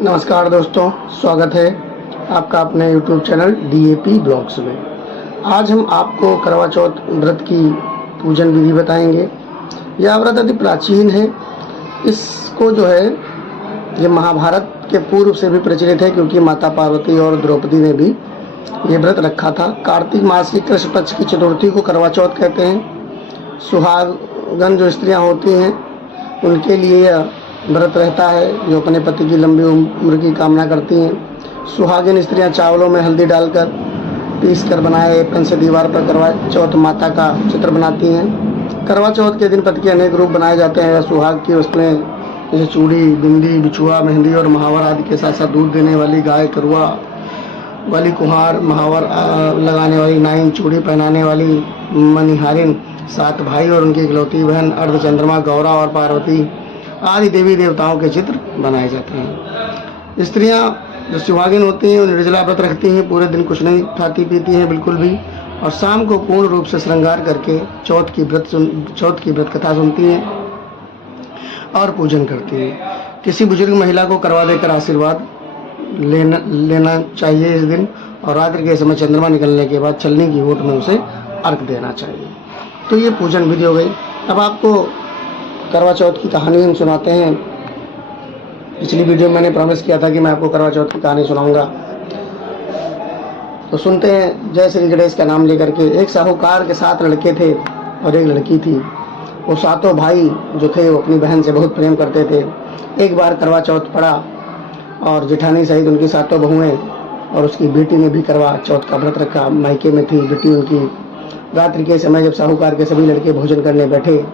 नमस्कार दोस्तों, स्वागत है आपका अपने YouTube चैनल DAP ब्लॉग्स में। आज हम आपको करवा चौथ व्रत की पूजन विधि बताएंगे। यह व्रत अति प्राचीन है। इसको जो है ये महाभारत के पूर्व से भी प्रचलित है, क्योंकि माता पार्वती और द्रौपदी ने भी ये व्रत रखा था। कार्तिक मास की कृष्ण पक्ष की चतुर्थी को करवा चौथ कहते हैं। सुहागन जो स्त्रियां होती हैं उनके लिए यह व्रत रहता है, जो अपने पति की लंबी उम्र की कामना करती हैं। सुहागिन स्त्रियां चावलों में हल्दी डालकर पीस कर बनाए एपन से दीवार पर करवा चौथ माता का चित्र बनाती हैं। करवा चौथ के दिन पति के अनेक रूप बनाए जाते हैं। सुहाग की वस्तुएं जैसे चूड़ी, बिंदी, बिछुआ, मेहंदी और महावर आदि के साथ साथ दूध देने वाली गाय, करुआ वाली कुम्हार, महावर लगाने वाली नाइन, चूड़ी पहनाने वाली मनिहारिन, 7 भाई और उनकी इकलौती बहन, अर्धचंद्रमा, गौरा और पार्वती आदि देवी देवताओं के चित्र बनाए जाते हैं। स्त्रियां जो सुहागिन होती हैं वो निर्जला व्रत रखती हैं, पूरे दिन कुछ नहीं खाती पीती हैं बिल्कुल भी, और शाम को पूर्ण रूप से श्रृंगार करके चौथ की व्रत कथा सुनती हैं और पूजन करती हैं। किसी बुजुर्ग महिला को करवा देकर आशीर्वाद लेना चाहिए इस दिन, और रात्रि के समय चंद्रमा निकलने के बाद छलनी की ओट में उसे अर्घ देना चाहिए। तो ये पूजन विधि हो गई। अब आपको करवा चौथ की कहानी हम सुनाते हैं। पिछली वीडियो में मैंने प्रॉमिस किया था कि मैं आपको करवा चौथ की कहानी सुनाऊंगा, तो सुनते हैं। जय श्री गणेश का नाम लेकर के। एक साहूकार के 7 लड़के थे और एक लड़की थी। वो 7 भाई जो थे वो अपनी बहन से बहुत प्रेम करते थे। एक बार करवा चौथ पड़ा और जेठानी सहित उनकी 7 बहुएं और उसकी बेटी ने भी करवा चौथ का व्रत रखा। मायके में थी बेटी उनकी। रात्रि के समय जब साहूकार के सभी लड़के भोजन करने बैठे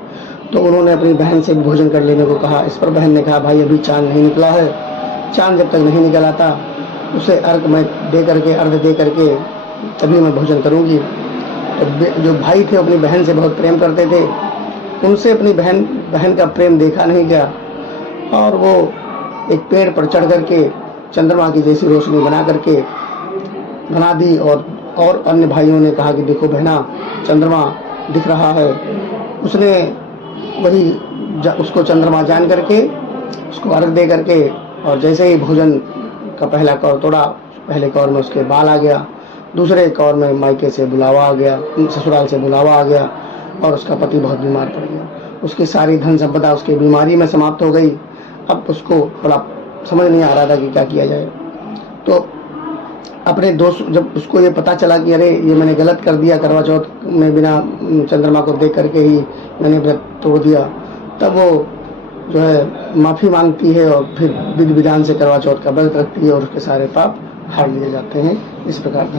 तो उन्होंने अपनी बहन से भोजन कर लेने को कहा। इस पर बहन ने कहा, भाई अभी चांद नहीं निकला है, चांद जब तक नहीं निकल आता उसे अर्घ दे करके तभी मैं भोजन करूंगी। तो जो भाई थे अपनी बहन से बहुत प्रेम करते थे, उनसे अपनी बहन का प्रेम देखा नहीं गया और वो एक पेड़ पर चढ़ करके चंद्रमा की जैसी रोशनी बना दी। और अन्य भाइयों ने कहा कि देखो बहना, चंद्रमा दिख रहा है। उसने उसको चंद्रमा जान करके उसको अर्घ दे करके, और जैसे ही भोजन का पहला कौर तोड़ा, पहले कौर में उसके बाल आ गया, दूसरे कौर में मायके से बुलावा आ गया, ससुराल से बुलावा आ गया और उसका पति बहुत बीमार पड़ गया। उसकी सारी धन संपदा उसकी बीमारी में समाप्त हो गई। अब उसको थोड़ा समझ नहीं आ रहा था कि क्या किया जाए। तो अपने दोस्त, जब उसको ये पता चला कि अरे ये मैंने गलत कर दिया, करवा चौथ में बिना चंद्रमा को देख करके ही मैंने व्रत तोड़ दिया, तब वो जो है माफ़ी मांगती है और फिर विधि विधान से करवा चौथ का व्रत रखती है और उसके सारे पाप हार लिए जाते हैं। इस प्रकार